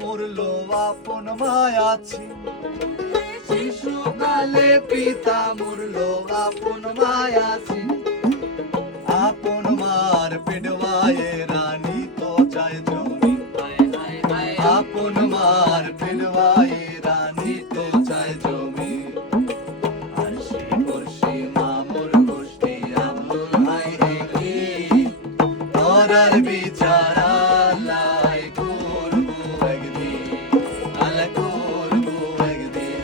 মরলো আপন মায়াছি, শিশুকালে পিতা মরলো আপন মায়াছি, আপন মার পেটবায়ে রানী তো চায় জমি, আপন মার পেটবায়ে রানী তো চায় জমি। আরশি বর্ষি মামুর গোষ্ঠী আব্দুল হাই কি তোরার বিচার আল্লাহ করবো একদিন, আল্লাহ করবো একদিন।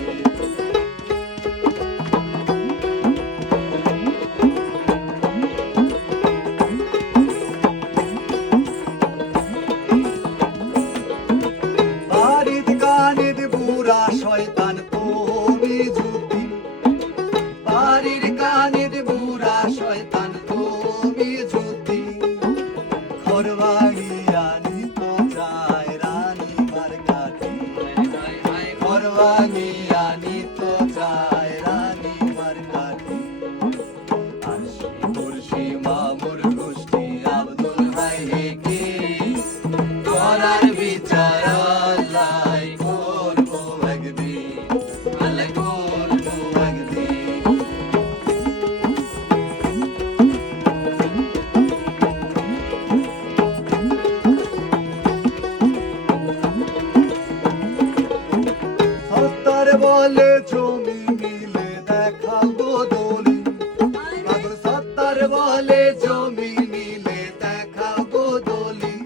বাড়িতে কানিদ বুড়া শয়তান তুমি যদি, বাড়ির কানিদ বুড়া শয়তান তুমি যদি, ঘর ভাঙিয়া নিত চায় রানী মার কাঠি, ঘর ভাঙিয়া নিত চায় রানী মার কাঠি। আরশি বর্ষি মামুর গোষ্ঠী আব্দুল হাই কি তোরার বিচার আল্লাহ করবো একদিন, আল্লাহ করবো একদিন। সত্তর বলে জমি মিলে দেখাবো দলিল, পাগল সত্তর বলে জমি মিলে দেখাবো দলিল,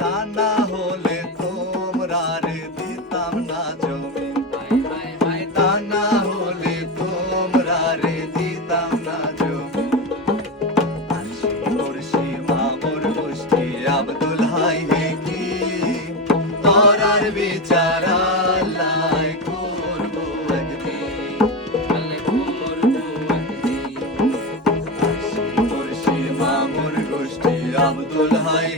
তা না হলে তোমরা রে দিতাম না জমি, তা না হলে তোমরা রে দিতাম না জমি। আরশি বর্ষি মামুর গোষ্ঠী আব্দুল হাই কি তোরার বিচার আল্লাহ করবো একদিন, আল্লাহ করবো একদিন। আরশি বর্ষি মামুর গোষ্ঠী আব্দুল হাই